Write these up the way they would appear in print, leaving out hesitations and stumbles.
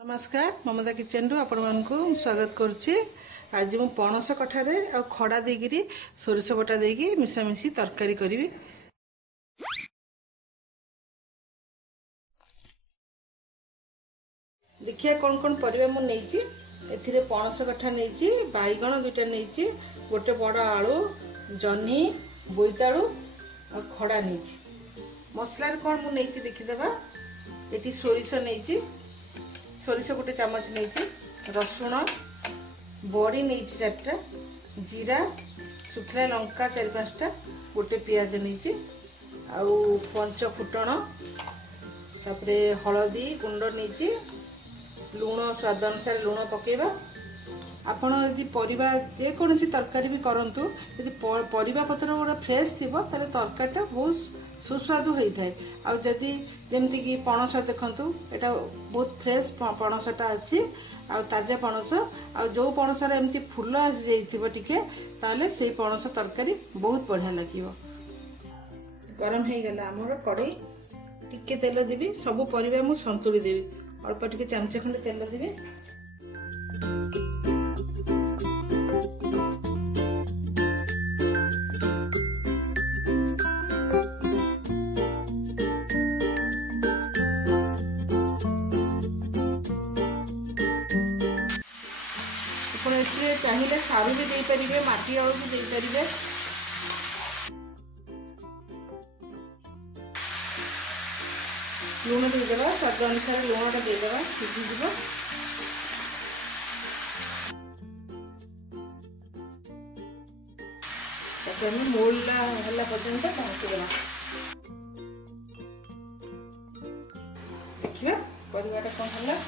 नमस्कार ममता किचन रु आपण मानकु स्वागत करुच्ची। आज मु पणस कठारे आ खड़ा देगिरी सोरिष बटा देगी मिशामिशी तरकारी करी। देखिए कौन कौन परिबा मु नेइची। एथिरे पणस कठा नेइची, बाईगण दुटा नेइची, गोटे बड़ आलू, जन्ही, बोईतालू आ खड़ा नेइची। मसला कौन मु नेइची देखिदेबा। एटी सोरिष नेइची, सोरिष गोटे चामच नहीं, रसुण बड़ी नहीं चार्टा, जीरा सुखला लंका 4-5टा, गोटे पियाज नहीं, आउ पंच फुटण, तापरे हलदी गुंड नहीं, लुण स्वाद अनुसार लुण पकेबा। आपण यदि परिबा जे कोनसी तरकारी भी करंतु यदि परिबा पत्र गोटे फ्रेश थिबो ताले तरकारीटा बहुत सुस्वादु होता है। आ जदि जेमती कि पणस देखंतु एटा बहुत फ्रेश पणसटा अच्छी आ ताजा पणस आ जो पणसर एमती फूल आसी जाइथिबो टिके ताले सेही पणस तरकारी बहुत बढ़िया लागिवो। गरम हे गला हमर कढ़ई, टिके तेल देबी, सब परिबा मु संतुली देबी, अल्प टिके चमचे खंडे तेल देबी। चाहिए सारू भी दे पारे, माटी आलू भी दे पारे। लुण देदेव, स्वाद अनुसार लुणटा देदेव, सीझीज। मोलटा है पर्यंत पहुँचेगा। देखिए परिवार कौन है।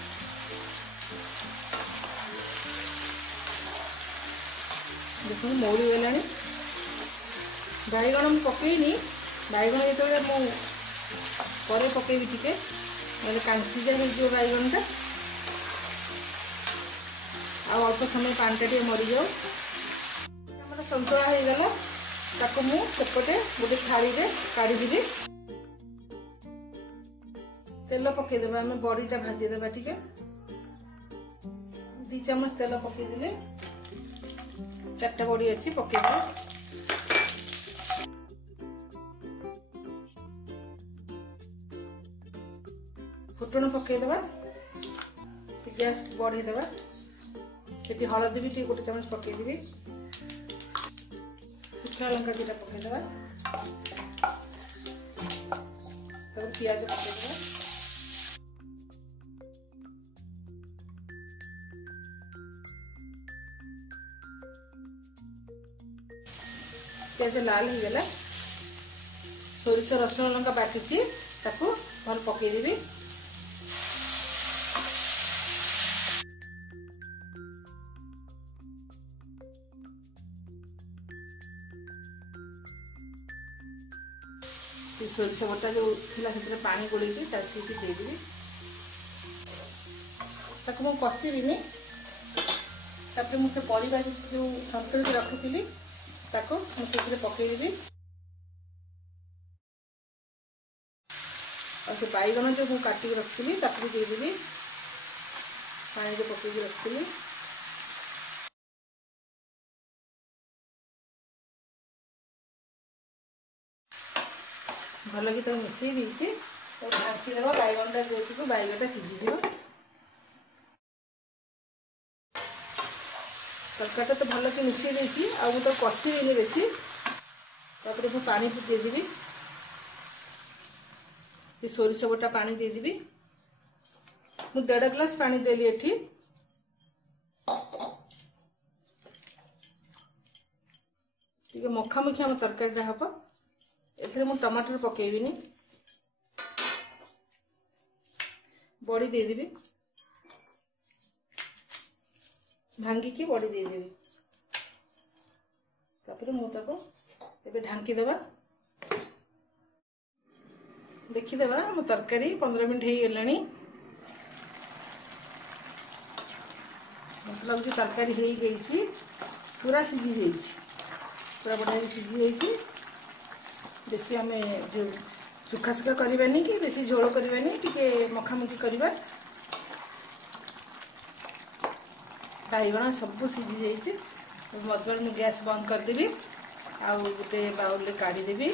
देखो मौड़ी गला। बैगण पकईनी, बैगण जो मुझे पकईबी टे कांसीजा हो बैगणटा अल्प समय पानी टे मरी जाओ। आम सतुला हो गला, ताको मु सेपटे गोटे थाली रे काढ़ीदेवी। तेल पकईदेवा, आम बड़ीटा भाजीदेवा, टे 2 चामच तेल पकईदे, 4टा बड़ी अच्छी पकईदे। फुटण पकईदेवा, गैस बढ़ईदेवा। सेठी हलदी भी गोटे चामच पकईदेवी, सुखा लंका 2टा पकईदेवा, पियाज पकईदेवा। पियाज लाल हो गला, सोरिष रसुण लंका बाटी ताकू भल पकईदेवी। सोरिष बटा जो थी पानी गोलेकी देदेवी, ताकू मु कषिबिनी। तापर मुझे परिबा जो संतुलित रखी ताको मुझे पकईदेवी। और से बैगण जो मुझे काटिक रखी ताकू देदेवी, पानी में पकईक रखी। भल कि मिसई देती ढाकीदेव, बैगणटा जो बैगणटा सीझीज। तरकारीटा तो भल कि मिसई देती तो कषिबिनी बेसी। तापर मु पानी देदेवी, सोरिष बटा पानी देदेवी। मु 1.5 ग्लास पानी देली एठी। टिके मखामुखी आम तरकारीटा हम। एथिरे मु टमाटर पकईबिनी, बड़ी देदेवी, भांगिकी बड़ी देदेवी। तापर मुझे एबे ढांकी देवा। देखीदेवा आम तरकारी 15 मिनट हो गलानी। मत लगुच तरकारी हो गई, पूरा सीझी जाइए, पूरा बढ़िया सीझी जाइए। बेसी आम जो सुखा सुखा करवानी कि बेसी झोल करवानी, टिके मखामुखी करवा। बाइगण सब सीझी जाइए। बर्तमान मुझे गैस बंद करदेवी। आउ गोटे बाउल काढ़ीदेवी।